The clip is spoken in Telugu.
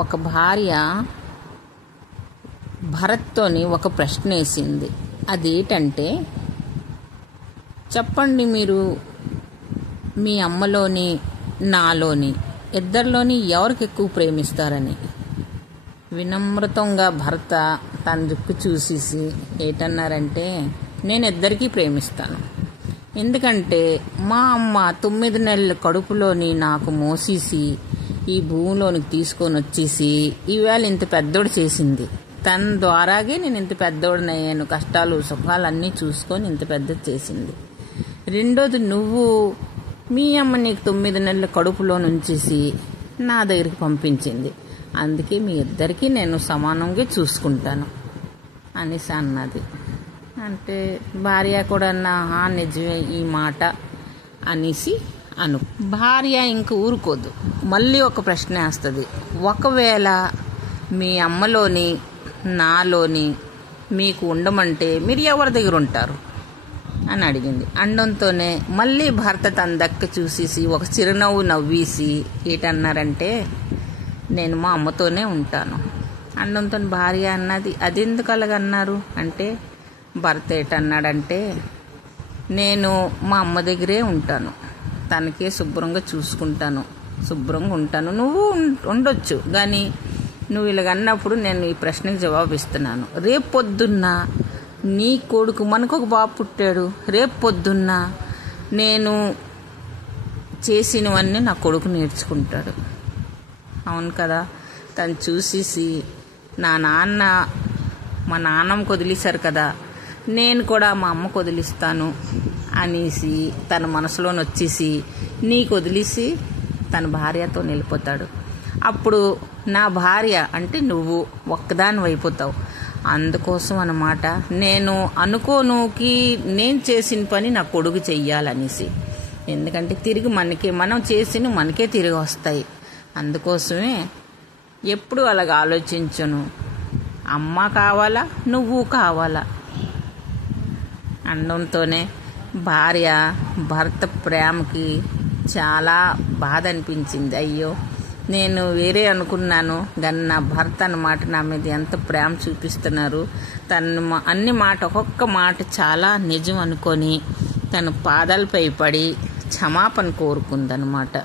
ఒక భార్య భరత్తోని ఒక ప్రశ్న వేసింది. అదేంటంటే, చెప్పండి, మీరు మీ అమ్మలోని నాలోని ఇద్దరిలోని ఎవరికి ఎక్కువ ప్రేమిస్తారని. వినమ్రతంగా భర్త తన దిక్కు చూసేసి ఏటన్నారంటే, నేను ఇద్దరికీ ప్రేమిస్తాను. ఎందుకంటే మా అమ్మ 9 నెలల కడుపులోని నాకు మోసేసి ఈ భూమిలోనికి తీసుకొని వచ్చేసి ఈవేళ ఇంత పెద్దోడు చేసింది. తన ద్వారాగే నేను ఇంత పెద్దోడినయ్యాను. కష్టాలు సుఖాలన్నీ చూసుకొని ఇంత పెద్దది చేసింది. రెండోది, నువ్వు మీ అమ్మ నీకు 9 నెలల కడుపులో నుంచేసి నా దగ్గరికి పంపించింది. అందుకే మీ ఇద్దరికీ నేను సమానంగా చూసుకుంటాను అనేసి అన్నది. అంటే భార్య కూడా నిజమే ఈ మాట అనేసి భార్య ఇంక ఊరుకోదు. మళ్ళీ ఒక ప్రశ్న వేస్తుంది. ఒకవేళ మీ అమ్మలోని నాలోని మీకు ఉండమంటే మీరు ఎవరి దగ్గర ఉంటారు అని అడిగింది. అండంతోనే మళ్ళీ భర్త తన దక్క చూసేసి ఒక చిరునవ్వు నవ్వేసి ఏటన్నారంటే, నేను మా అమ్మతోనే ఉంటాను. అండంతో భార్య అన్నది, అదెందుకు అలాగన్నారు అంటే, భర్త ఏటన్నాడంటే, నేను మా అమ్మ దగ్గరే ఉంటాను, తనకే శుభ్రంగా చూసుకుంటాను, శుభ్రంగా ఉంటాను. నువ్వు ఉండొచ్చు, కానీ నువ్వు ఇలాగన్నప్పుడు నేను ఈ ప్రశ్నకు జవాబిస్తున్నాను. రేపు పొద్దున్న నీ కొడుకు, మనకు ఒక బాబు పుట్టాడు, రేపు పొద్దున్న నేను చేసినవన్నీ నా కొడుకు నేర్చుకుంటాడు. అవును కదా. తను చూసేసి మా నాన్నమ్మకు వదిలేశారు కదా, నేను కూడా మా అమ్మకు వదిలిస్తాను అనేసి తన మనసులోని వచ్చేసి నీకు వదిలేసి తన భార్యతో వెళ్ళిపోతాడు. అప్పుడు నా భార్య అంటే నువ్వు ఒక్కదాని అయిపోతావు. అందుకోసం అన్నమాట నేను అనుకోనుకి నేను చేసిన పని నా కొడుకు చెయ్యాలనేసి. ఎందుకంటే తిరిగి మనం చేసిన మనకే తిరిగి వస్తాయి. అందుకోసమే ఎప్పుడు అలాగ ఆలోచించను. అమ్మ కావాలా, నువ్వు కావాలా అనడంతోనే భార్య భర్త ప్రేమకి చాలా బాధ అనిపించింది. అయ్యో, నేను వేరే అనుకున్నాను, కానీ నా భర్త అన్నమాట నా మీద ఎంత ప్రేమ చూపిస్తున్నారు. తను అన్ని మాట ఒక్కొక్క మాట చాలా నిజం అనుకొని తన పాదాలపై పడి క్షమాపణ కోరుకుందనమాట.